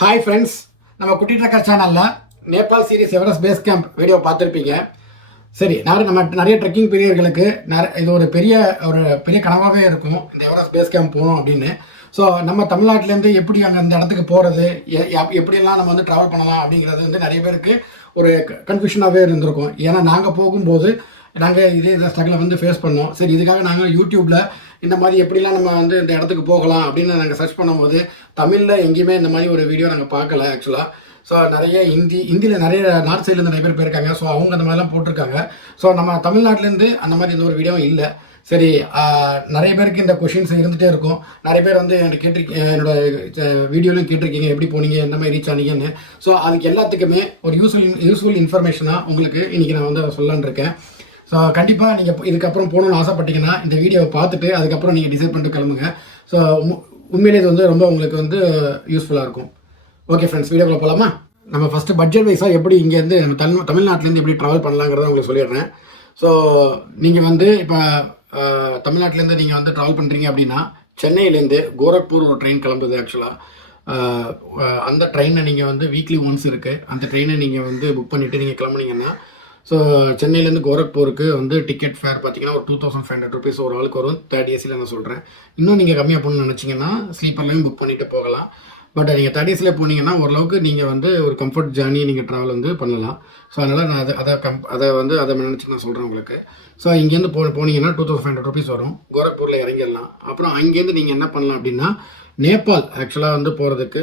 Hi friends, நம்ம குட்டி trekker சேனலில் Nepal series Everest base camp video பார்த்துருப்பீங்க. சரி, நம்ம நிறைய ட்ரெக்கிங் பிரியர்களுக்கு இது ஒரு பெரிய கனவாகவே இருக்கும், இந்த எவரெஸ்ட் பேஸ் கேம்ப் போகணும் அப்படின்னு. ஸோ நம்ம தமிழ்நாட்டிலேருந்து எப்படி அங்கே அந்த இடத்துக்கு போகிறது, எப்படியெல்லாம் நம்ம வந்து ட்ராவல் பண்ணலாம் அப்படிங்கிறது வந்து நிறைய பேருக்கு ஒரு கன்ஃபியூஷனாகவே இருந்திருக்கும். ஏன்னா நாங்கள் போகும்போது நாங்கள் இதே ஸ்ட்ரகிளை வந்து ஃபேஸ் பண்ணோம். சரி, இதுக்காக நாங்கள் யூடியூப்பில் இந்த மாதிரி எப்படிலாம் நம்ம வந்து இந்த இடத்துக்கு போகலாம் அப்படின்னு நாங்கள் சர்ச் பண்ணும்போது தமிழில் எங்கேயுமே இந்த மாதிரி ஒரு வீடியோ நாங்கள் பார்க்கல ஆக்சுவலாக. ஸோ நிறைய ஹிந்தியில் நிறைய நார்த் சைட்லேருந்து நிறைய பேர் போயிருக்காங்க. ஸோ அவங்க அந்த மாதிரிலாம் போட்டிருக்காங்க. ஸோ நம்ம தமிழ்நாட்டிலேருந்து அந்த மாதிரி எந்த ஒரு வீடியோவும் இல்லை. சரி, நிறைய பேருக்கு இந்த கொஷின்ஸ் இருந்துகிட்டே இருக்கும். நிறைய பேர் வந்து எனக்கு என்னோட வீடியோலையும் கேட்டிருக்கீங்க, எப்படி போனீங்க, எந்த மாதிரி ரீச் ஆனீங்கன்னு. ஸோ அதுக்கு எல்லாத்துக்குமே ஒரு யூஸ்ஃபுல் இன்ஃபர்மேஷனாக உங்களுக்கு இன்றைக்கி நான் வந்து சொல்லலான்னு இருக்கேன். ஸோ கண்டிப்பாக நீங்கள் இதுக்கப்புறம் போகணுன்னு ஆசைப்பட்டீங்கன்னா இந்த வீடியோவை பார்த்துட்டு அதுக்கப்புறம் நீங்கள் டிசைட் பண்ணிட்டு கிளம்புங்க. ஸோ உண்மையிலே இது வந்து ரொம்ப உங்களுக்கு வந்து யூஸ்ஃபுல்லாக இருக்கும். ஓகே ஃப்ரெண்ட்ஸ், வீடியோக்குள்ள போகலாமா? நம்ம ஃபஸ்ட்டு பட்ஜெட் வைஸாக எப்படி இங்கேருந்து நம்ம தமிழ்நாட்டிலேருந்து எப்படி ட்ராவல் பண்ணலாங்கிறத உங்களுக்கு சொல்லிடுறேன். ஸோ நீங்கள் வந்து இப்போ தமிழ்நாட்டிலேருந்து நீங்கள் வந்து ட்ராவல் பண்ணுறீங்க அப்படின்னா சென்னையிலேருந்து கோரக்பூர் ஒரு ட்ரெயின் கிளம்புது ஆக்சுவலாக. அந்த ட்ரெயினை நீங்கள் வந்து வீக்லி ஒன்ஸ் இருக்குது, அந்த ட்ரெயினை நீங்கள் வந்து புக் பண்ணிவிட்டு நீங்கள் கிளம்புனீங்கன்னா ஸோ சென்னையிலேருந்து கோரக்பூருக்கு வந்து டிக்கெட் ஃபேர் பார்த்தீங்கன்னா ஒரு 2500 rupees ஒரு ஆளுக்கு வரும். தேர்ட் ஏசியில் நான் சொல்கிறேன். இன்னும் நீங்கள் கம்மியாக போகணுன்னு நினச்சிங்கன்னா ஸ்லீப்பர்லையும் புக் பண்ணிவிட்டு போகலாம். பட் நீங்கள் தேர்ட் ஏசியில் போனீங்கன்னா ஓரளவுக்கு நீங்கள் வந்து ஒரு கம்ஃபர்ட் ஜேர்னி நீங்கள் ட்ராவல் வந்து பண்ணலாம். ஸோ அதனால் நான் அதை நினச்சி நான் சொல்கிறேன் உங்களுக்கு. ஸோ இங்கேருந்து போனீங்கன்னா 2500 rupees வரும். கோரக்பூரில் இறங்கிடலாம். அப்புறம் அங்கேருந்து நீங்கள் என்ன பண்ணலாம் அப்படின்னா நேபாள் ஆக்சுவலாக வந்து போகிறதுக்கு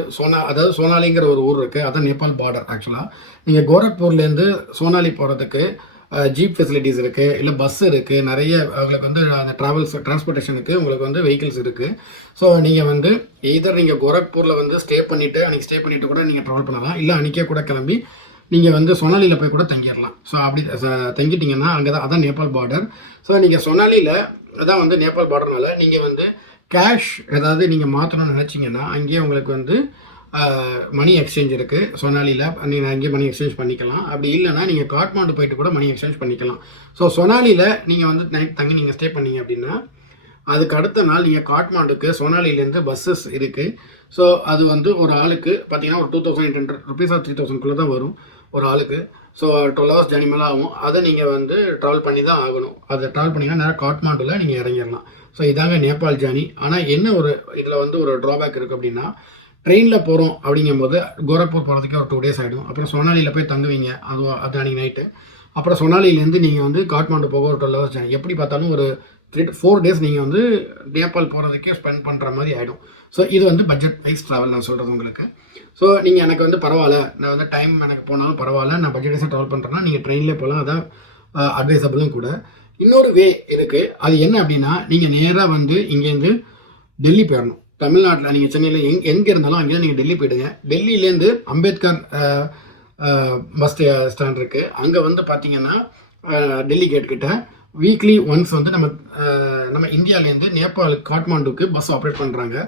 சோனாலிங்கிற ஒரு ஊர் இருக்குது, அதான் நேபாள் பார்டர். ஆக்சுவலாக நீங்கள் கோரக்பூர்லேருந்து சோனாலி போகிறதுக்கு ஜீப் ஃபெசிலிட்டிஸ் இருக்குது, இல்லை பஸ் இருக்குது. நிறைய உங்களுக்கு வந்து அந்த டிரான்ஸ்போர்ட்டேஷனுக்கு உங்களுக்கு வந்து வெஹிக்கிள்ஸ் இருக்குது. ஸோ நீங்கள் வந்து எய்தர் நீங்கள் கோரக்பூரில் வந்து ஸ்டே பண்ணிவிட்டு கூட நீங்கள் ட்ராவல் பண்ணலாம், இல்லை அன்றைக்கே கூட கிளம்பி நீங்கள் வந்து சோனாலியில் போய் கூட தங்கிடலாம். ஸோ அப்படி தங்கிட்டிங்கன்னா அதான் நேபாள் பார்டர். ஸோ நீங்கள் சோனாலியில் அதான் வந்து நேபாள் பார்டர்னால நீங்கள் வந்து கேஷ் ஏதாவது நீங்கள் மாற்றணும்னு நினச்சிங்கன்னா அங்கேயே உங்களுக்கு வந்து மணி எக்ஸ்சேஞ்ச் இருக்குது சோனாலியில். நீங்கள் அங்கேயே மணி எக்ஸ்சேஞ்ச் பண்ணிக்கலாம். அப்படி இல்லைனா நீங்கள் காட்மாண்டு போயிட்டு கூட மணி எக்ஸ்சேஞ்ச் பண்ணிக்கலாம். ஸோ சோனாலியில் நீங்கள் வந்து நைட் தங்கி நீங்கள் ஸ்டே பண்ணீங்க அப்படின்னா அதுக்கு அடுத்த நாள் நீங்கள் காட்மாண்டுக்கு சோனாலிலேருந்து பஸ்ஸஸ் இருக்குது. ஸோ அது வந்து ஒரு ஆளுக்கு பார்த்தீங்கன்னா ஒரு 2800 rupees or 3000 தான் வரும் ஒரு ஆளுக்கு. ஸோ 12 hours ஜர்னி மேலே ஆகும். அதை நீங்கள் வந்து ட்ராவல் பண்ணி தான் ஆகணும். அதை ட்ராவல் பண்ணிங்கன்னா நேராக காட்மாண்டில் நீங்கள் இறங்கிடலாம். ஸோ இதாங்க நேபாள் ஜர்னி. ஆனால் என்ன ஒரு இதில் வந்து ஒரு ட்ராபேக் இருக்குது அப்படின்னா ட்ரெயினில் போகிறோம் அப்படிங்கும்போது கோரக்பூர் போகிறதுக்கே ஒரு 2 days ஆகிடும். அப்புறம் சோனாலியில் போய் தங்குவீங்க, அது அன்றைக்கி நைட்டு. அப்புறம் சோனாலிலேருந்து நீங்கள் வந்து காட்மாண்டு போக ஒரு 12 hours ஜர்னி. எப்படி பார்த்தாலும் ஒரு 3 to 4 days நீங்கள் வந்து நேபாள் போகிறதுக்கே ஸ்பெண்ட் பண்ணுற மாதிரி ஆகிடும். ஸோ இது வந்து பட்ஜெட் வைஸ் ட்ராவல் நான் சொல்கிறது உங்களுக்கு. ஸோ நீங்கள் எனக்கு வந்து பரவாயில்ல, நான் வந்து டைம் எனக்கு போனாலும் பரவாயில்ல, நான் பட்ஜெட் வைஸாக ட்ராவல் பண்ணுறேன்னா நீங்கள் ட்ரெயினில் போகலாம். அதான் அட்வைசபிளும் கூட. இன்னொரு வே இருக்குது. அது என்ன அப்படின்னா நீங்கள் நேராக வந்து இங்கேருந்து டெல்லி போயிடணும். தமிழ்நாட்டில் நீங்கள் சென்னையில் எங்கே இருந்தாலும் அங்கேருந்து நீங்கள் டெல்லி போயிடுங்க. டெல்லியிலேருந்து அம்பேத்கர் பஸ் ஸ்டாண்ட் இருக்குது. அங்கே வந்து பார்த்தீங்கன்னா டெல்லி கேட் கிட்ட வீக்லி ஒன்ஸ் வந்து நம்ம இந்தியாவிலேருந்து நேபாள் காட்மாண்டுக்கு பஸ் ஆப்ரேட் பண்ணுறாங்க.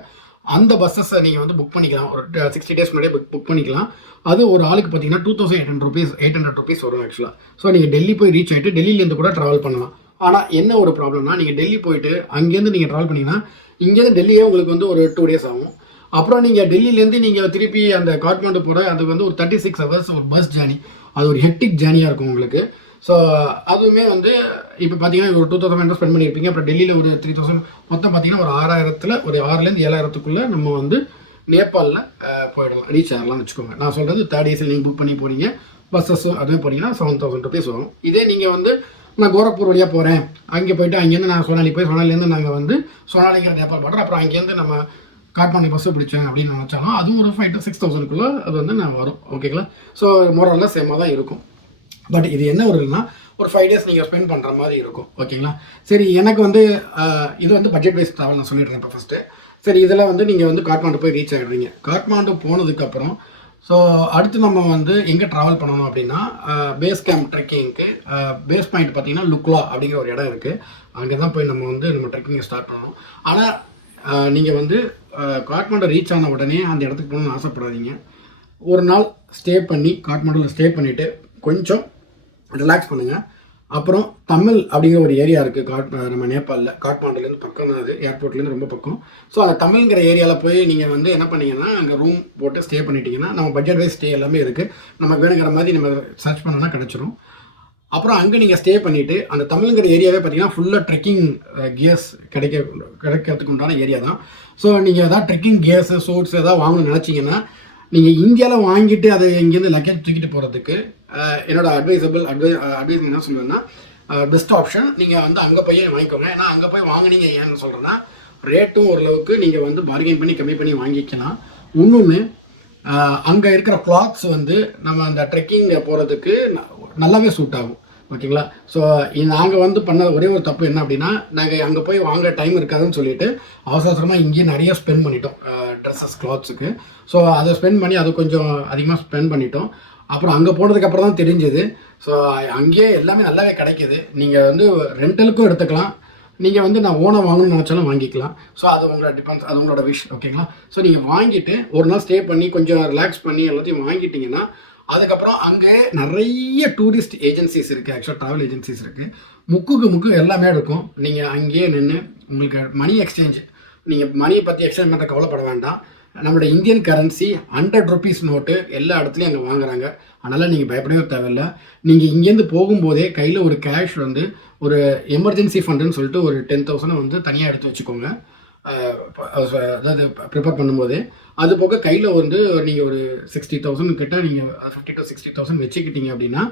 அந்த பஸ்ஸஸை நீங்கள் வந்து புக் பண்ணிக்கலாம். ஒரு 60 days முன்னாடியே புக் பண்ணிக்கலாம். அது ஒரு ஆளுக்கு பார்த்தீங்கன்னா 2800 rupees வரும் ஆக்சுவலாக. ஸோ நீங்கள் டெல்லி போய் ரீச் ஆகிட்டு டெல்லியிலேருந்து கூட ட்ராவல் பண்ணலாம். ஆனால் என்ன ஒரு ப்ராப்ளம்னா நீங்கள் டெல்லி போயிட்டு அங்கேருந்து நீங்கள் ட்ராவல் பண்ணிங்கன்னா இங்கேருந்து டெல்லியே உங்களுக்கு வந்து ஒரு 2 days ஆகும். அப்புறம் நீங்கள் டெல்லியிலேருந்து நீங்கள் திருப்பி அந்த காட்மாண்டு போகிற அது வந்து ஒரு 36 hours ஒரு பஸ் ஜேர்னி. அது ஒரு ஹெக்டிக் ஜேர்னியாக இருக்கும் உங்களுக்கு. ஸோ அதுவுமே வந்து இப்போ பார்த்தீங்கன்னா ஒரு 2000 ஸ்பெண்ட் பண்ணியிருப்பீங்க. அப்புறம் டெல்லியில் ஒரு 3000, மொத்தம் பார்த்தீங்கன்னா ஒரு 6000 ஒரு 6000 7000 நம்ம வந்து நேபாளில் போயிடலாம், ரீச் ஆகலாம்னு வச்சுக்கோங்க. நான் சொல்கிறது தேர்ட் ஏசியில் நீங்கள் புக் பண்ணி போகிறீங்க, பஸ்ஸஸும் அதுவே போனீங்கன்னா 7000 rupees வரும். இதே நீங்கள் வந்து நான் கோரக்பூர் வழியாக போகிறேன், அங்கே போய்ட்டு அங்கேருந்து நான் சோனாலிலேருந்து நாங்கள் வந்து சோனாலிங்கிற நேபாள் பார்டர், அப்புறம் அங்கேருந்து நம்ம காட்மாண்டு பஸ்ஸு பிடிச்சேன் அப்படின்னு நினச்சாலும் அதுவும் ஒரு 5,000 to 6,000 அது வந்து நான் வரும். ஓகேங்களா? ஸோ மோரல்லாம் சேமாக தான் இருக்கும். பட் இது என்ன வருதுன்னா ஒரு 5 days நீங்கள் ஸ்பெண்ட் பண்ணுற மாதிரி இருக்கும். ஓகேங்களா? சரி, எனக்கு வந்து இது வந்து பட்ஜெட் வைஸ் ட்ராவல் நான் சொல்லிடுறேன் இப்போ ஃபஸ்ட்டு. சரி, இதெல்லாம் வந்து நீங்கள் வந்து காட்மாண்டு போய் ரீச் ஆகிடுறீங்க. காட்மாண்டு போனதுக்கப்புறம் ஸோ அடுத்து நம்ம வந்து எங்கே ட்ராவல் பண்ணணும் அப்படின்னா பேஸ் கேம்ப் ட்ரெக்கிங்க்கு பேஸ் பாயிண்ட் பார்த்தீங்கன்னா லுக்லா அப்படிங்கிற ஒரு இடம் இருக்குது. அங்கே தான் போய் நம்ம ட்ரெக்கிங்கை ஸ்டார்ட் பண்ணணும். ஆனால் நீங்கள் வந்து காட்மாண்டு ரீச் ஆன உடனே அந்த இடத்துக்கு போகணும்னு ஆசைப்படாதீங்க. ஒரு நாள் காட்மாண்டில் ஸ்டே பண்ணிவிட்டு கொஞ்சம் ரிலாக்ஸ் பண்ணுங்கள். அப்புறம் தமிழ் அப்படிங்கிற ஒரு ஏரியா இருக்குது நம்ம நேபாளில், காட்மாண்டுலேருந்து பக்கம் தான், அது ஏர்போர்ட்லேருந்து ரொம்ப பக்கம். ஸோ அந்த தமிழ்ங்கிற ஏரியாவில் போய் நீங்கள் வந்து என்ன பண்ணீங்கன்னா அங்கே ரூம் போட்டு ஸ்டே பண்ணிட்டீங்கன்னா நம்ம பட்ஜெட் வைஸ் ஸ்டே எல்லாமே இருக்குது, நமக்கு வேணுங்கிற மாதிரி நம்ம சர்ச் பண்ணோன்னா கிடச்சிரும். அப்புறம் அங்கே நீங்கள் ஸ்டே பண்ணிவிட்டு அந்த தமிழ்ங்கிற ஏரியாவே பார்த்தீங்கன்னா ஃபுல்லாக ட்ரெக்கிங் கியர்ஸ் கிடைக்கிறதுக்கு உண்டான ஏரியா தான். ஸோ நீங்கள் எதாவது ட்ரெக்கிங் கியர்ஸு சூட்ஸ் எதாவது வாங்கணும்னு நினச்சிங்கன்னா நீங்கள் இந்தியாவில் வாங்கிட்டு அதை இங்கேருந்து லக்கேஜ் தூக்கிட்டு போகிறதுக்கு என்னோட அட்வைஸ் என்ன சொல்லுவேன்னா, பெஸ்ட் ஆப்ஷன் நீங்கள் வந்து அங்கே போய் வாங்கிக்கோங்க. ஏன்னா அங்கே போய் வாங்கினீங்க ஏன்னு சொல்கிறேன்னா ரேட்டும் ஓரளவுக்கு நீங்கள் வந்து பார்கெயின் பண்ணி கம்மி பண்ணி வாங்கிக்கலாம். இன்னொன்று அங்கே இருக்கிற கிளாத்ஸ் வந்து நம்ம அந்த ட்ரெக்கிங் போகிறதுக்கு நல்லாவே சூட் ஆகும். ஓகேங்களா? ஸோ நாங்கள் வந்து பண்ண ஒரே ஒரு தப்பு என்ன அப்படின்னா, நாங்கள் அங்கே போய் வாங்க டைம் இருக்காதுன்னு சொல்லிட்டு அவசரமாக இங்கேயே நிறைய ஸ்பெண்ட் பண்ணிட்டோம் ட்ரெஸ்ஸஸ் கிளாத்ஸுக்கு. ஸோ அதை ஸ்பெண்ட் பண்ணி அதை கொஞ்சம் அதிகமாக ஸ்பெண்ட் பண்ணிட்டோம். அப்புறம் அங்கே போனதுக்கப்புறம் தான் தெரிஞ்சது. ஸோ அங்கேயே எல்லாமே நல்லாவே கிடைக்கிது. நீங்கள் வந்து ரெண்டலுக்கும் எடுத்துக்கலாம், நீங்கள் வந்து நான் ஓனாக வாங்கணும்னு நினச்சாலும் வாங்கிக்கலாம். ஸோ அது உங்களோட டிபெண்ட்ஸ், அது உங்களோட விஷ். ஓகேங்களா? ஸோ நீங்கள் வாங்கிட்டு ஒரு நாள் ஸ்டே பண்ணி கொஞ்சம் ரிலாக்ஸ் பண்ணி எல்லாத்தையும் வாங்கிட்டீங்கன்னா அதுக்கப்புறம் அங்கே நிறைய டூரிஸ்ட் ஏஜென்சிஸ் இருக்குது, ஆக்சுவலாக ட்ராவல் ஏஜென்சிஸ் இருக்குது. முக்கு எல்லாமே இருக்கும். நீங்கள் அங்கேயே நின்று உங்களுக்கு மணி எக்ஸ்சேஞ்ச், நீங்கள் மணியை பற்றி எக்ஸ்சேஞ்ச் பண்ணுற கவலைப்பட வேண்டாம். நம்மளோட இந்தியன் கரன்சி 100 rupees நோட்டு எல்லா இடத்துலையும் அங்கே வாங்குறாங்க. அதனால் நீங்கள் பயப்படவே தேவையில்லை. நீங்கள் இங்கேருந்து போகும்போதே கையில் ஒரு கேஷ் வந்து ஒரு எமர்ஜென்சி ஃபண்டுன்னு சொல்லிட்டு ஒரு 10,000 வந்து தனியாக எடுத்து வச்சுக்கோங்க. அதாவது ப்ரிப்பேர் பண்ணும்போது அது போக கையில் வந்து நீங்கள் ஒரு 60,000 கிட்ட நீங்கள் 50 to 60,000 வச்சுக்கிட்டீங்க அப்படின்னா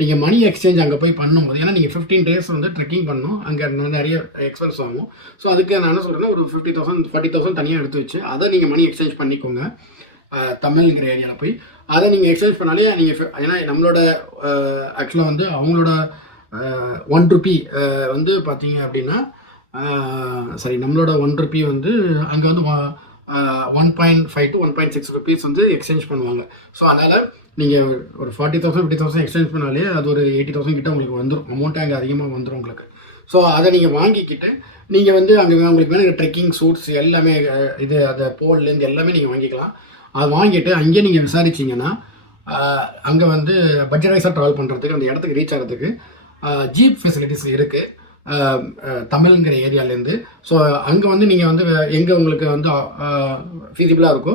நீங்கள் மணி எக்ஸ்சேஞ்ச் அங்கே போய் பண்ணும்போது, ஏன்னா நீங்கள் 15 days வந்து ட்ரெக்கிங் பண்ணணும், அங்கே நிறைய எக்ஸ்பென்ஸ் ஆகும். ஸோ அதுக்கு நான் என்ன சொல்கிறேன்னா ஒரு 50,000 40,000 தனியாக எடுத்து வச்சு அதை நீங்கள் மணி எக்ஸ்சேஞ்ச் பண்ணிக்கோங்க. தமிழ்ங்கிற ஏரியாவில் போய் அதை நீங்கள் எக்ஸ்சேஞ்ச் பண்ணாலே நீங்கள், ஏன்னா நம்மளோட ஆக்சுவலாக வந்து அவங்களோட 1 rupee வந்து பார்த்தீங்க அப்படின்னா சரி நம்மளோட 1 rupee வந்து அங்கே வந்து 1.5 to 1.6 rupees வந்து எக்ஸ்சேஞ்ச் பண்ணுவாங்க. ஸோ அதனால் நீங்கள் ஒரு 40,000 50,000 எக்ஸ்சேஞ்ச் பண்ணாலே அது ஒரு 80,000 கிட்ட உங்களுக்கு வந்துடும். அமௌண்ட்டு அங்கே அதிகமாக வந்துடும் உங்களுக்கு. ஸோ அதை நீங்கள் வாங்கிக்கிட்டு நீங்கள் வந்து அங்கே உங்களுக்கு வேணும் ட்ரெக்கிங் சூட்ஸ் எல்லாமே இது அதை போல்லேருந்து எல்லாமே நீங்கள் வாங்கிக்கலாம். அதை வாங்கிட்டு அங்கேயே நீங்கள் விசாரிச்சிங்கன்னா அங்கே வந்து பட்ஜெட் வைஸாக ட்ராவல் பண்ணுறதுக்கு அந்த இடத்துக்கு ரீச் ஆகிறதுக்கு ஜீப் ஃபெசிலிட்டிஸ் இருக்குது தமிழ்ங்கிற ஏரியாலேருந்து. ஸோ அங்கே வந்து நீங்கள் வந்து எங்கே உங்களுக்கு வந்து ஃபீஸிபிளாக இருக்கோ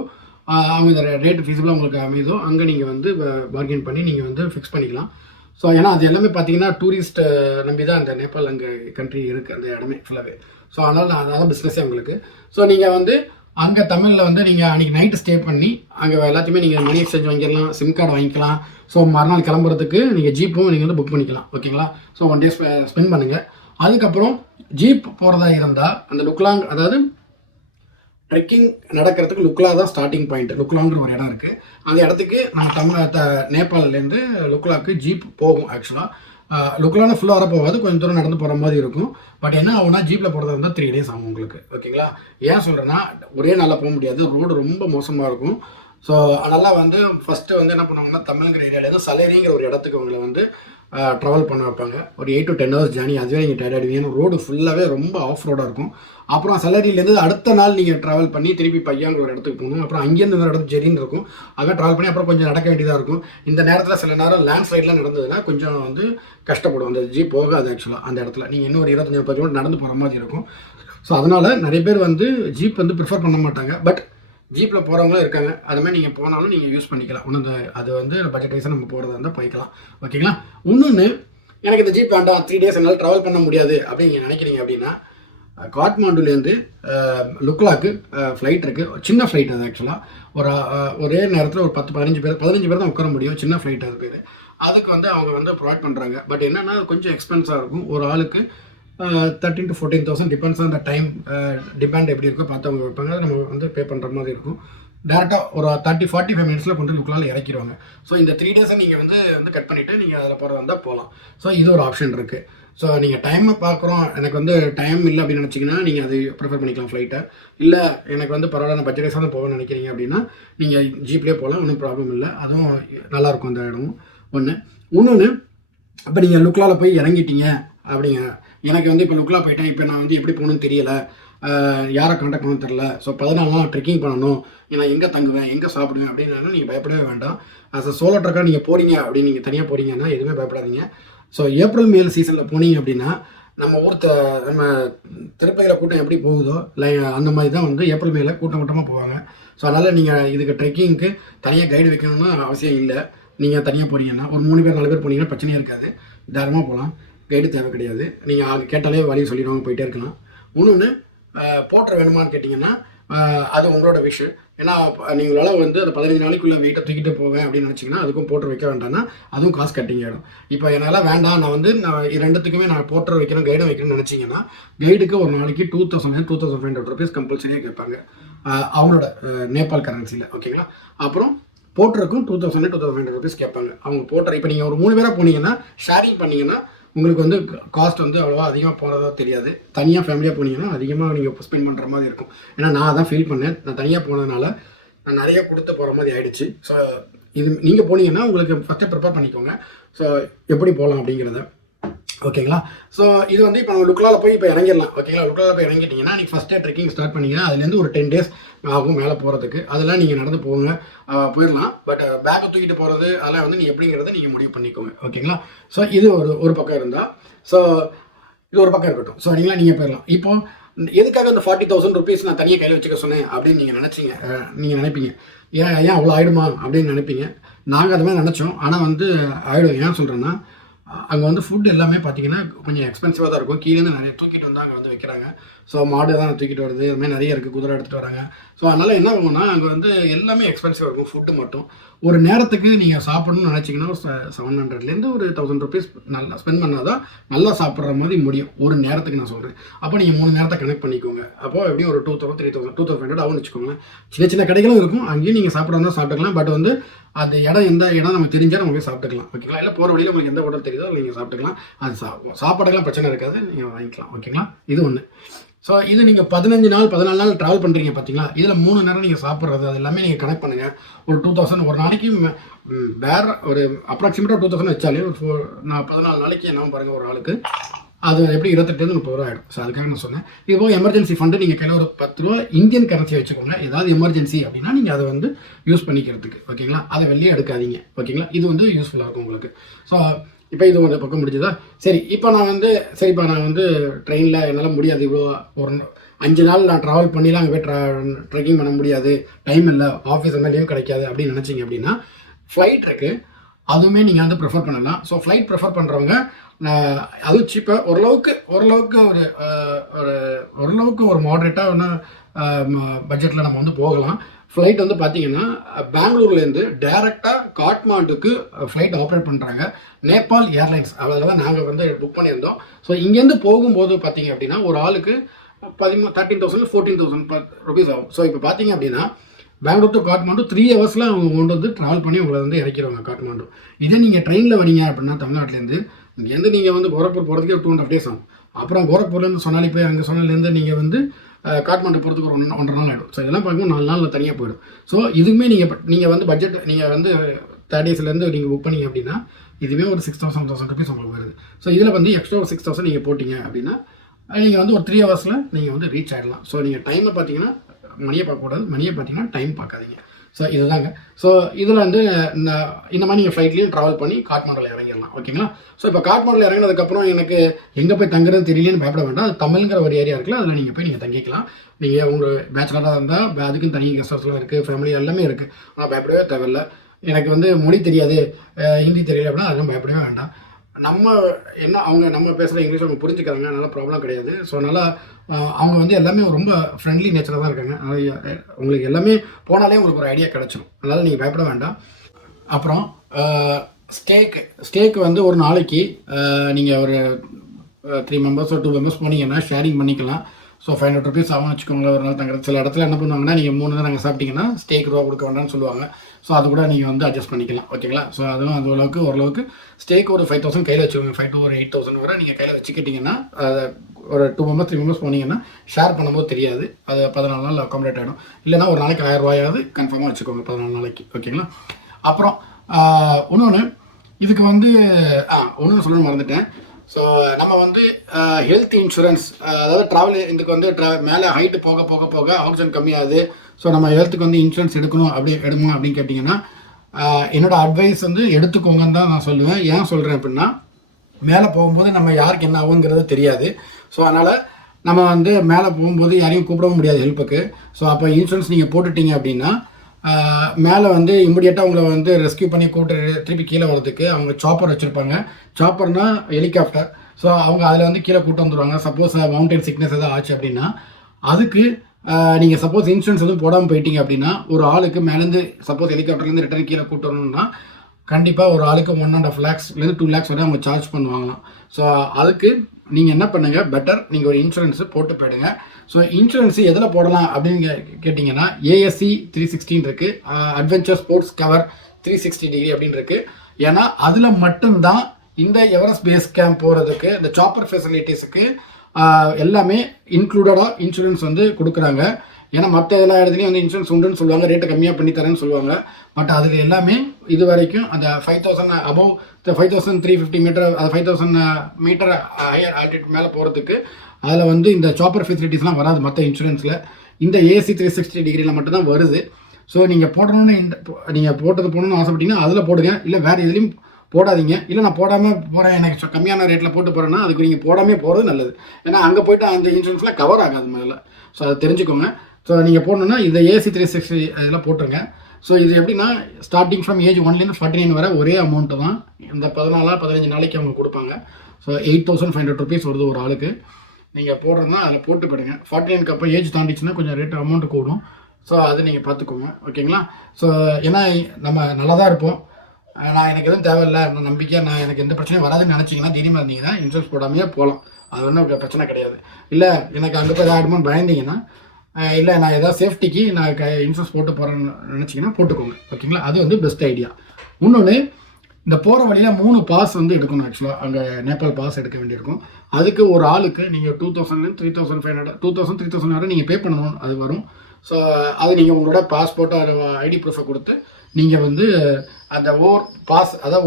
அவங்க ரேட்டு ஃபீஸிபிளாக உங்களுக்கு அமைதோ அங்கே நீங்கள் வந்து பார்கெயின் பண்ணி நீங்கள் வந்து ஃபிக்ஸ் பண்ணிக்கலாம். ஸோ ஏன்னா அது எல்லாமே பார்த்தீங்கன்னா டூரிஸ்ட் நம்பி தான் அந்த நேபாள் அங்கே கண்ட்ரி இருக்குது, அந்த இடமே ஃபுல்லாகவே. ஸோ அதனால் பிஸ்னஸே உங்களுக்கு. ஸோ நீங்கள் வந்து அங்கே தமிழில் வந்து நீங்கள் அன்றைக்கி நைட்டு ஸ்டே பண்ணி அங்கே எல்லாத்தையுமே நீங்கள் மணி எக்ஸ்சேஞ்ச் வாங்கிக்கலாம், சிம் கார்டு வாங்கிக்கலாம். ஸோ மறுநாள் கிளம்புறதுக்கு நீங்கள் ஜீப்பும் நீங்கள் வந்து புக் பண்ணிக்கலாம். ஓகேங்களா? ஸோ 1 day ஸ்பெண்ட் பண்ணுங்கள். அதுக்கப்புறம் ஜீப் போகிறதா இருந்தால் அந்த லுக்லாங், அதாவது ட்ரெக்கிங் நடக்கிறதுக்கு லுக்லா தான் ஸ்டார்டிங் பாயிண்ட். லுக்லாங்கிற ஒரு இடம் இருக்குது. அந்த இடத்துக்கு நம்ம நேபாளிலேருந்து லுக்லாவுக்கு ஜீப் போகும். ஆக்சுவலாக லுக்லான ஃபுல்லாக வர போகாது, கொஞ்சம் தூரம் நடந்து போகிற மாதிரி இருக்கும். பட் என்ன ஆகுனா ஜீப்பில் போகிறதா இருந்தால் 3 days ஆகும் உங்களுக்கு. ஓகேங்களா? ஏன் சொல்கிறேன்னா ஒரே நாளில் போக முடியாது, ரோடு ரொம்ப மோசமாக இருக்கும். ஸோ அதனால் வந்து ஃபஸ்ட்டு வந்து என்ன பண்ணுவாங்கன்னா தமிழ்ங்கிற ஏரியாவிலேருந்து சலேரிங்கிற ஒரு இடத்துக்கு உங்களை வந்து ட்ராவல் பண்ண வைப்பாங்க. ஒரு 8 to 10 hours ஜேர்னி. அதுவே நீங்கள் டயர்ட் ஆகிடுவீங்க. ரோடு ஃபுல்லாகவே ரொம்ப ஆஃப் ரோடாக இருக்கும். அப்புறம் சலரியிலேருந்து அடுத்த நாள் நீங்கள் ட்ராவல் பண்ணி திருப்பி பையாங்கிற ஒரு இடத்துக்கு போகணும். அப்புறம் அங்கேருந்து ஒரு இடத்துக்கு ஜெரின்னு இருக்கும், அங்கே ட்ராவல் பண்ணி அப்புறம் கொஞ்சம் நடக்க வேண்டியதாக இருக்கும். இந்த நேரத்தில் சில நேரம் லேண்ட் ஸ்லைட்லாம் நடந்ததுன்னா கொஞ்சம் வந்து கஷ்டப்படும், அந்த ஜீப் போகாது. ஆக்சுவலாக அந்த இடத்துல நீங்கள் இன்னும் ஒரு 25-30 கிலோமீட்டர் நடந்து போகிற மாதிரி இருக்கும். ஸோ அதனால் நிறைய பேர் வந்து ஜீப் வந்து ப்ரிஃபர் பண்ண மாட்டாங்க. பட் ஜீப்பில் போகிறவங்களும் இருக்காங்க. அதுமாதிரி நீங்கள் போனாலும் நீங்கள் யூஸ் பண்ணிக்கலாம். ஒன்று அது வந்து பட்ஜெட் வைஸாக நம்ம போகிறதா இருந்தால் போய்க்கலாம். ஓகேங்களா? இன்னொன்று, எனக்கு இந்த ஜீப் வேண்டாம், 3 days என்னால் ட்ராவல் பண்ண முடியாது அப்படின்னு நீங்கள் நினைக்கிறீங்க அப்படின்னா காட்மாண்டுலேருந்து லுக்லாக்கு ஃப்ளைட் இருக்குது. சின்ன ஃப்ளைட் அது. ஆக்சுவலாக ஒரே நேரத்தில் ஒரு 10-15 பேர் தான் உட்கார முடியும். சின்ன ஃப்ளைட் அது பேர். அதுக்கு வந்து அவங்க வந்து ப்ரொவைட் பண்ணுறாங்க. பட் என்னென்னா கொஞ்சம் எக்ஸ்பென்ஸாக இருக்கும். ஒரு ஆளுக்கு 13,000 to 14,000 depends on the time, depend எப்படி இருக்கோ பார்த்து அவங்க வைப்பாங்க. நம்ம வந்து பே பண்ணுற மாதிரி இருக்கும். டேரெக்டாக ஒரு 30-45 minutes கொண்டு லுக்லாவில் இறக்கிடுவாங்க. ஸோ இந்த 3 days நீங்கள் வந்து கட் பண்ணிவிட்டு நீங்கள் அதில் போகிறதா இருந்தால் போகலாம். ஸோ இது ஒரு ஆப்ஷன் இருக்குது. ஸோ நீங்கள் டைமை பார்க்குறோம், எனக்கு வந்து டைம் இல்லை அப்படின்னு நினச்சிங்கன்னா நீங்கள் அது ப்ரிஃபர் பண்ணிக்கலாம் ஃப்ளைட்டை. இல்லை எனக்கு வந்து பரவாயில்ல நான் பட்ஜெட் வைஸாக தான் போகணும்னு நினைக்கிறீங்க அப்படின்னா நீங்கள் ஜீப்லேயே போகலாம், ஒன்றும் ப்ராப்ளம் இல்லை. அதுவும் நல்லாயிருக்கும் அந்த இடமும். இன்னொன்று, இப்போ நீங்கள் லுக்லாவில் போய் இறங்கிட்டீங்க அப்படிங்க, எனக்கு வந்து இப்போ லுக்லா போயிட்டேன், இப்போ நான் வந்து எப்படி போகணுன்னு தெரியலை, யாரை காண்டாக்ட் பண்ணணும் தெரில, ஸோ 14 நாள் ட்ரெக்கிங் பண்ணணும், நான் எங்கே தங்குவேன் எங்கே சாப்பிடுவேன் அப்படின்னா நீங்கள் பயப்படவே வேண்டாம். அஸ் அ சோலோ ட்ரக்காக நீங்கள் போகிறீங்க அப்படின்னு நீங்கள் தனியாக போகிறீங்கன்னா எதுவுமே பயப்படாதீங்க. ஸோ ஏப்ரல் மே சீசனில் போனீங்க அப்படின்னா நம்ம நம்ம திருப்பதியில் கூட்டம் எப்படி போகுதோ அந்த மாதிரி தான் வந்து ஏப்ரல் மேல கூட்டம் கூட்டமாக போவாங்க. ஸோ அதனால் நீங்கள் இதுக்கு ட்ரெக்கிங்க்கு தனியாக கைடு வைக்கணும்னு அவசியம் இல்லை. நீங்கள் தனியாக போனீங்கன்னா ஒரு 3 பேர் 4 பேர் போனீங்கன்னா பிரச்சனையே இருக்காது, தாராளமாக போகலாம், கைடு தேவை கிடையாது. நீங்கள் அது கேட்டாலே வழி சொல்லிடுவாங்க, போயிட்டே இருக்கலாம். இன்னொன்று போட்டர் வேணுமான்னு கேட்டிங்கன்னா அது உங்களோட விஷயம். ஏன்னா நீங்களால் வந்து அந்த 15 நாளைக்குள்ளே வெயிட்டை தூக்கிட்டு போவேன் அப்படின்னு நினச்சிங்கன்னா அதுக்கும் போட்டர் வைக்க வேண்டாம்னா அதுவும் காசு கட்டிங் ஆகிடும். இப்போ என்னால் வேண்டாம், நான் ரெண்டுத்துக்குமே நான் போட்டர் வைக்கணும் கைடு வைக்கணும்னு நினச்சிங்கன்னா கைடுக்கு ஒரு நாளைக்கு 2500 rupees கம்பல்சரியாக கேட்பாங்க அவங்களோட நேபாள் கரன்சியில். ஓகேங்களா? அப்புறம் போட்டருக்கும் 2500 rupees கேட்பாங்க அவங்க போட்டர். இப்போ நீங்கள் ஒரு 3 பேராக போனீங்கன்னா ஷேரிங் பண்ணிங்கன்னா உங்களுக்கு வந்து காஸ்ட் வந்து அவ்வளோவா அதிகமாக போகிறதா தெரியாது. தனியாக ஃபேமிலியாக போனீங்கன்னா அதிகமாக நீங்கள் ஸ்பெண்ட் பண்ணுற மாதிரி இருக்கும். ஏன்னா நான் அதான் ஃபீல் பண்ணேன். நான் தனியாக போனதுனால நான் நிறைய கொடுத்து போகிற மாதிரி ஆகிடுச்சு. ஸோ இது நீங்கள் போனீங்கன்னா உங்களுக்கு ஃபஸ்ட்டே ப்ரிப்பேர் பண்ணிக்கோங்க ஸோ எப்படி போகலாம் அப்படிங்கிறத. ஓகேங்களா? ஸோ இது வந்து இப்போ நம்ம லுக்லாவில் போய் இப்போ இறங்கிடலாம். ஓகேங்களா? லுக்லாவில் போய் இறங்கிட்டீங்கன்னா நீங்கள் ஃபஸ்ட்டே ட்ரெக்கிங் ஸ்டார்ட் பண்ணிங்கன்னா அதுலேருந்து ஒரு 10 days ஆகும் மேலே போகிறதுக்கு. அதெல்லாம் நீங்கள் நடந்து போயிடலாம். பட் பேக்கை தூக்கிட்டு போகிறது அதெல்லாம் வந்து நீங்கள் எப்படிங்கிறத நீங்கள் முடிவு பண்ணிக்கோங்க. ஓகேங்களா? ஸோ இது ஒரு பக்கம் இருந்தால், ஸோ இது ஒரு பக்கம் இருக்கட்டும். ஸோ நீங்கள் போயிடலாம். இப்போ எதுக்காக இந்த 40,000 rupees நான் தனியாக கையில் வச்சுக்க சொன்னேன் அப்படின்னு நீங்கள் நினைப்பீங்க. ஏன் அவ்வளோ ஆகிடுமா அப்படின்னு நினைப்பீங்க. நாங்கள் அது மாதிரி நினச்சோம். ஆனால் வந்து ஆகிடும். ஏன் சொல்கிறேன்னா அங்கே வந்து ஃபுட் எல்லாமே பார்த்தீங்கன்னா கொஞ்சம் எக்ஸ்பென்சிவாக தான் இருக்கும். கீழேருந்து நிறைய தூக்கிட்டு வந்து அங்கே வந்து வைக்கிறாங்க. ஸோ மாடு தான் தூக்கிட்டு வருது, அதுமாதிரி நிறைய இருக்குது, குதிரை எடுத்துகிட்டு வராங்க. ஸோ அதனால் என்ன ஆகும்னா அங்கே வந்து எல்லாமே எக்ஸ்பென்சிவாக இருக்கும். ஃபுட்டு மட்டும் ஒரு நேரத்துக்கு நீங்கள் சாப்பிடணும்னு நினச்சிங்கன்னா ஒரு 700 ஒரு 1000 rupees நல்லா ஸ்பெண்ட் பண்ணால் தான் நல்லா சாப்பிட்ற மாதிரி முடியும் ஒரு நேரத்துக்கு. நான் சொல்கிறேன். அப்போ நீங்கள் 3 நேரத்தை கனெக்ட் பண்ணிக்கோங்க. அப்போ எப்படியும் ஒரு 2000 3000 2500 ஆகும்னு வச்சுக்கோங்களேன். சின்ன சின்ன கடைகளும் இருக்கும், அங்கேயும் நீங்கள் சாப்பிட்றதா சாப்பிட்டுக்கலாம். பட் வந்து அந்த எந்த இடம் நமக்கு தெரிஞ்சால் நம்ம போய் சாப்பிட்டுக்கலாம். ஓகேங்களா? இல்லை போகிற வழியில் உங்களுக்கு எந்த ஹோட்டல் தெரியுதோ நீங்கள் சாப்பிட்டுக்கலாம். அது சாப்பாடுக்கெல்லாம் பிரச்சனை இருக்காது, நீங்கள் வாங்கிக்கலாம். ஓகேங்களா? இது ஒன்று. ஸோ இது நீங்கள் 15 நாள் 14 நாள் ட்ராவல் பண்ணுறீங்க பார்த்தீங்களா? இதில் 3 நேரம் நீங்கள் சாப்பிட்றது அது எல்லாமே நீங்கள் கனெக்ட் பண்ணுங்கள். ஒரு 2000 ஒரு நாளைக்கு வேறு ஒரு அப்ராக்சிமேட்டாக 2000 வச்சாலே ஒரு 14 நாளைக்கு என்ன பாருங்கள் ஒரு ஆளுக்கு அது எப்படி 28 30 ஆகிடும். ஸோ அதுக்காக நான் சொன்னேன். இது போக எமர்ஜென்சி ஃபண்டு நீங்கள் கையில் ஒரு 10 ரூபா இந்தியன் கரன்சியை வச்சுக்கோங்க. ஏதாவது எமர்ஜென்சி அப்படின்னா நீங்கள் அதை வந்து யூஸ் பண்ணிக்கிறதுக்கு. ஓகேங்களா? அதை வெளியே எடுக்காதீங்க. ஓகேங்களா? இது வந்து யூஸ்ஃபுல்லாக இருக்கும் உங்களுக்கு. ஸோ இப்போ இது ஒரு பக்கம் முடிஞ்சதா? சரி, இப்போ நான் வந்து ட்ரெயினில் என்னால் முடியாது, இவ்வளோ ஒரு 5 நாள் நான் ட்ராவல் பண்ணிலாம் அங்கே போய் ட்ரெக்கிங் பண்ண முடியாது, டைம் இல்லை, ஆஃபீஸ் அந்த லீவ் கிடைக்காது அப்படின்னு நினச்சிங்க அப்படின்னா ஃப்ளைட் இருக்குது, அதுவுமே நீங்கள் வந்து ப்ரிஃபர் பண்ணலாம். ஸோ ஃப்ளைட் ப்ரிஃபர் பண்ணுறவங்க அதுவும் சீப்பாக ஓரளவுக்கு ஒரு மாடரேட்டாக பட்ஜெட்டில் நம்ம வந்து போகலாம். ஃப்ளைட் வந்து பார்த்தீங்கன்னா பெங்களூர்லேருந்து டைரெக்டாக காட்மாண்டுக்கு ஃப்ளைட் ஆப்ரேட் பண்ணுறாங்க நேபாள் ஏர்லைன்ஸ். அதில் தான் நாங்கள் வந்து புக் பண்ணியிருந்தோம். ஸோ இங்கேருந்து போகும்போது பார்த்தீங்க அப்படின்னா ஒரு ஆளுக்கு 13,000 14,000 rupees ஆகும். ஸோ இப்போ பார்த்தீங்க அப்படின்னா பெங்களூர் டு காட்மாண்டு 3 hours அவங்க கொண்டு வந்து ட்ராவல் பண்ணி உங்களை வந்து இறக்கிடுவாங்க காட்மாண்டு. இதே நீங்கள் ட்ரெயினில் வரீங்க அப்படின்னா தமிழ்நாட்டிலேருந்து இங்கேருந்து நீங்கள் வந்து கோரக்பூர் போகிறதுக்கு 2.5 days ஆகும். அப்புறம் கோரக்பூர்லேருந்து சொன்னாலி போய் அங்கே சொன்னாலேருந்து நீங்கள் வந்து காட்மாண்டு போகிறதுக்கு ஒரு 1.5 நாள் ஆகிடும். ஸோ இதெல்லாம் பார்க்கும்போது 4 நாளில் தனியாக போயிடும். ஸோ இதுவுமே நீங்கள் வந்து பட்ஜெட் நீங்கள் வந்து 30 daysலேருந்து நீங்கள் புக் பண்ணிங்க அப்படின்னா இதுவே ஒரு 6,000 rupees உங்களுக்கு வருது. ஸோ இதில் வந்து எக்ஸ்ட்ரா ஒரு 6,000 நீங்கள் போட்டிங்க அப்படின்னா நீங்கள் வந்து ஒரு 3 hours நீங்கள் வந்து ரீச் ஆகிடலாம். ஸோ நீங்கள் டைமை பார்த்தீங்கன்னா மணியை பார்க்கக்கூடாது, மணியை பார்த்தீங்கன்னா டைம் பார்க்காதீங்க. ஸோ இதுதாங்க. ஸோ இதில் வந்து இந்த மாதிரி நீங்கள் ஃப்ளைட்லேயும் ட்ராவல் பண்ணி காட்மாண்டில் இறங்கிடலாம். ஓகேங்களா? ஸோ இப்போ காட்மாண்டில் இறங்கினதுக்கப்புறம் எனக்கு எங்கே போய் தங்குறது தெரியலன்னு பயப்பட வேண்டாம். அது தமிழ்ங்கிற ஒரு ஏரியா இருக்குல்ல, அதில் நீங்கள் போய் தங்கிக்கலாம். நீங்கள் உங்கள் பேச்சுலராக இருந்தால் அதுக்கும் தனி கெஸ்ட் ஹவுஸ்லாம் இருக்குது, ஃபேமிலி எல்லாமே இருக்குது. ஆனால் பயப்படவே தேவையில்லை. எனக்கு வந்து மொழி தெரியாது, ஹிந்தி தெரியல அப்படின்னா அதெல்லாம் பயப்படவே வேண்டாம். நம்ம பேசுகிற இங்கிலீஷ் அவங்க புரிஞ்சுக்கிறாங்க, அதனால் ப்ராப்ளம் கிடையாது. ஸோ அதனால் அவங்க வந்து எல்லாமே ரொம்ப ஃப்ரெண்ட்லி நேச்சராக தான் இருக்காங்க. உங்களுக்கு எல்லாமே போனாலே உங்களுக்கு ஒரு ஐடியா கிடச்சிடும். அதனால் நீங்கள் பயப்பட வேண்டாம். அப்புறம் ஸ்டேக்கு வந்து ஒரு நாளைக்கு நீங்கள் ஒரு 3 members or 2 members போனீங்கன்னா ஷேரிங் பண்ணிக்கலாம். ஸோ 500 rupees ஆகும்னு வச்சுக்கோங்களேன் ஒரு நாள் தங்குறது. சில இடத்துல என்ன பண்ணுவாங்கன்னா நீங்கள் 3 தான் நாங்கள் சாப்பிட்டீங்கன்னா ஸ்டேக்கு ரூபா கொடுக்க வேண்டாம்னு சொல்லுவாங்க. ஸோ அது கூட நீங்கள் வந்து அட்ஜஸ்ட் பண்ணிக்கலாம். ஓகேங்களா? ஸோ அதுவும் ஓரளவுக்கு ஸ்டேக்கு ஒரு 5,000 கையில் வச்சுக்கோங்க. 5 to 8,000 வரை நீங்கள் கையில் வச்சுக்கிட்டிங்கன்னா ஒரு 2 members 3 members போனீங்கன்னா ஷேர் பண்ணும்போது தெரியாது. அது 14 நாள் அக்காமடேட் ஆகிடும். இல்லைனா ஒரு நாளைக்கு 1000 ரூபாயாவது கன்ஃபார்மாக வச்சுக்கோங்க 14 நாளைக்கு. ஓகேங்களா? அப்புறம் இன்னொன்று இதுக்கு வந்து ஒன்று சொல்ல மறந்துட்டேன். ஸோ நம்ம வந்து ஹெல்த் இன்சூரன்ஸ், அதாவது ட்ராவல் இதுக்கு வந்து மேலே ஹைட்டு போக ஆக்சிஜன் கம்மியாகுது. ஸோ நம்ம ஹெல்த்துக்கு வந்து இன்சூரன்ஸ் எடுக்கணும் அப்படின்னு கேட்டிங்கன்னா என்னோடய அட்வைஸ் வந்து எடுத்துக்கோங்கன்னு தான் நான் சொல்லுவேன். ஏன் சொல்கிறேன் அப்படின்னா மேலே போகும்போது நம்ம யாருக்கு என்ன ஆகுங்கிறது தெரியாது. ஸோ அதனால் நம்ம வந்து மேலே போகும்போது யாரையும் கூப்பிடவும் முடியாது ஹெல்ப்புக்கு. ஸோ அப்போ இன்சூரன்ஸ் நீங்கள் போட்டுட்டீங்க அப்படின்னா மேலே வந்து இமிடியேட்டாக உங்களை வந்து ரெஸ்கியூ பண்ணி கூப்பிட்டு திருப்பி கீழே வரதுக்கு அவங்க சாப்பர் வச்சுருப்பாங்க. சாப்பர்னால் ஹெலிகாப்டர். ஸோ அவங்க அதில் வந்து கீழே கூட்டு வந்துடுவாங்க. சப்போஸ் மவுண்டன் சிக்னஸ் எதாவது ஆச்சு அப்படின்னா அதுக்கு நீங்கள் சப்போஸ் இன்சூரன்ஸ் எதுவும் போடாமல் போயிட்டீங்க அப்படின்னா ஒரு ஆளுக்கு மேலேருந்து சப்போஸ் ஹெலிகாப்டர்லேருந்து ரிட்டர்ன் கீழே கூட்டு வரணும்னா கண்டிப்பாக ஒரு ஆளுக்கு 1.5 lakhsலேருந்து 2 lakhs வரை அவங்க சார்ஜ் பண்ணுவாங்களாம். ஸோ அதுக்கு நீங்கள் என்ன பண்ணுங்கள், பெட்டர் நீங்கள் ஒரு இன்சூரன்ஸு போட்டு போயிடுங்க. ஸோ இன்சூரன்ஸு எதில் போடலாம் அப்படின்னு கேட்டிங்கன்னா ஏஎஸ்சி 360 இருக்குது, அட்வென்ச்சர் ஸ்போர்ட்ஸ் கவர் 360 டிகிரி அப்படின்னு இருக்குது. ஏன்னா அதில் மட்டும்தான் இந்த எவரெஸ்ட் பேஸ் கேம்ப் போகிறதுக்கு இந்த சாப்பர் ஃபெசிலிட்டிஸுக்கு எல்லாமே இன்க்ளூடடாக இன்சூரன்ஸ் வந்து கொடுக்குறாங்க. ஏன்னா மற்ற எல்லா இடத்துலையும் வந்து இன்சூரன்ஸ் உண்டுன்னு சொல்லுவாங்க, ரேட்டை கம்மியாக பண்ணி தரேன்னு சொல்லுவாங்க. பட் அதில் எல்லாமே இது வரைக்கும் அந்த 5000 அபவ் 5350 மீட்டர், அது 5000 மீட்டர் ஹையர் ஆல்டிடியூட் மேலே போகிறதுக்கு அதில் வந்து இந்த சாப்பர் ஃபெசிலிட்டிஸ்லாம் வராது மற்ற இன்சூரன்ஸில். இந்த ஏசி 360 டிகிரியில் மட்டும்தான் வருது. ஸோ நீங்கள் போடணும்னு நீங்கள் போடணும்னு ஆசைப்பட்டீங்கன்னா அதில் போடுங்க, இல்லை வேறு எதுலேயும் போடாதீங்க. இல்லை நான் போடாமல் போகிறேன், எனக்கு கம்மியான ரேட்டில் போட்டு போகிறேன்னா அதுக்கு நீங்கள் போடாமல் போகிறது நல்லது. ஏன்னா அங்கே போய்ட்டு அந்த இன்சூரன்ஸ்லாம் கவர் ஆகாது முதல்ல. ஸோ அதை தெரிஞ்சுக்கோங்க. ஸோ நீங்கள் போடணுன்னா இந்த ஏசி 360 இதெல்லாம் போட்டுருங்க. ஸோ இது எப்படின்னா ஸ்டார்டிங் ஃப்ரம் ஏஜ் 1லேருந்து 49 வரை ஒரே அமௌண்ட்டு தான். இந்த 15 நாளைக்கு அவங்க கொடுப்பாங்க. ஸோ 8500 rupees வருது ஒரு ஆளுக்கு. நீங்கள் போடுறதுனா அதில் போட்டு போயிடுங்க. 49க்கு அப்போ ஏஜ் தாண்டிச்சுன்னா கொஞ்சம் ரேட்டு அமௌண்ட்டு கூடும். ஸோ அதை நீங்கள் பார்த்துக்கோங்க, ஓகேங்களா? ஸோ ஏன்னா நம்ம நல்லா தான் இருப்போம், நான் எனக்கு எதுவும் தேவையில்லை, நம்பிக்கையாக நான் எனக்கு எந்த பிரச்சனையும் வராதுன்னு நினச்சிங்கன்னா தைரியமாக இருந்தீங்கன்னா இன்சூரன்ஸ் போடாமையே போகலாம். அது ஒன்றும் பிரச்சனை கிடையாது. இல்லை எனக்கு அங்கே போய் எதாவது ஆகிடுமோன்னு பயந்தீங்கன்னா, இல்லை நான் ஏதாவது சேஃப்டிக்கு நான் இன்சூரன்ஸ் போட்டு போகிறேன்னு நினச்சிங்கன்னா போட்டுக்கோங்க, ஓகேங்களா? அது வந்து பெஸ்ட் ஐடியா. இன்னொன்று, இந்த போகிற வழியில் 3 பாஸ் வந்து எடுக்கணும். ஆக்சுவலாக அங்கே நேபாள் பாஸ் எடுக்க வேண்டியிருக்கும். அதுக்கு ஒரு ஆளுக்கு நீங்கள் 2000 3500 2000 வரை நீங்கள் பே பண்ணணும், அது வரும். ஸோ அது நீங்கள் உங்களோட பாஸ்போர்ட் ஐடி ப்ரூஃபை கொடுத்து நீங்கள் வந்து அந்த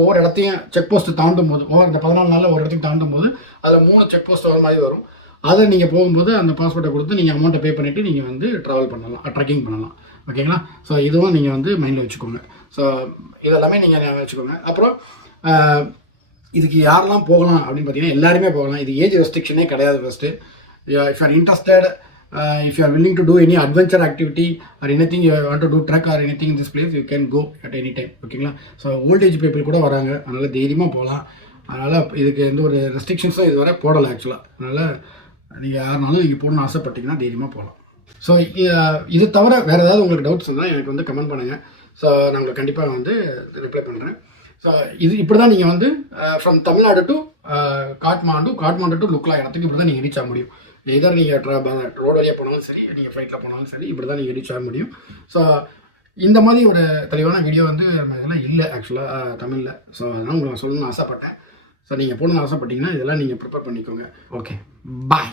ஒவ்வொரு இடத்தையும் செக் போஸ்ட்டு தாண்டும் போது, இந்த 14 நாளில் ஒரு இடத்தையும் தாண்டும் போது அதில் 3 செக் போஸ்ட் வர மாதிரி வரும். அதை நீங்கள் போகும்போது அந்த பாஸ்போர்ட்டை கொடுத்து நீங்கள் அமௌண்ட்டை பே பண்ணிவிட்டு நீங்கள் வந்து ட்ராவல் பண்ணலாம், ட்ரெக்கிங் பண்ணலாம், ஓகேங்களா? ஸோ இதுவும் நீங்கள் வந்து மைண்டில் வச்சுக்கோங்க. ஸோ இதெல்லாமே நீங்கள் வச்சுக்கோங்க. அப்புறம் இதுக்கு யாரெல்லாம் போகலாம் அப்படின்னு பார்த்தீங்கன்னா எல்லாருமே போகலாம். இது ஏஜ் ரெஸ்ட்ரிக்ஷனே கிடையாது. First if are interested, if you are willing to do any adventure activity or anything you want to do trek or anything in this place, you can go at any time, ஓகேங்களா? So old age people கூட வராங்க, அதனால் தைரியமாக போகலாம். அதனால் இதுக்கு எந்த ஒரு ரெஸ்ட்ரிக்ஷன்ஸும் இதுவரை போடலை ஆக்சுவலாக. அதனால் நீங்கள் யாருனாலும் நீங்கள் போகணுன்னு ஆசைப்பட்டீங்கன்னா தைரியமாக போகலாம். ஸோ இது தவிர வேறு ஏதாவது உங்களுக்கு டவுட்ஸ் இருந்தால் எனக்கு வந்து கமெண்ட் பண்ணுங்கள். ஸோ நான் உங்களுக்கு கண்டிப்பாக வந்து ரிப்ளை பண்ணுறேன். ஸோ இது இப்படி தான் நீங்கள் வந்து from Tamil Nadu to Kathmandu to Lukla இடத்துக்கு இப்படி தான் நீங்கள் ரீச் ஆக முடியும். எதர் நீங்கள் ரோடு வழியாக போனாலும் சரி, நீங்கள் ஃப்ளைட்டில் போனாலும் சரி, இப்படி தான் நீங்கள் ரீச் ஆக முடியும். ஸோ இந்த மாதிரி ஒரு தெளிவான வீடியோ வந்து நம்ம இதெல்லாம் இல்லை ஆக்சுவலாக தமிழில். ஸோ அதனால் உங்களுக்கு சொல்லணும்னு ஆசைப்பட்டேன். ஸோ நீங்கள் போகணுன்னு ஆசைப்பட்டீங்கன்னா இதெல்லாம் நீங்கள் ப்ரிப்பேர் பண்ணிக்கோங்க. ஓகே, பாய்.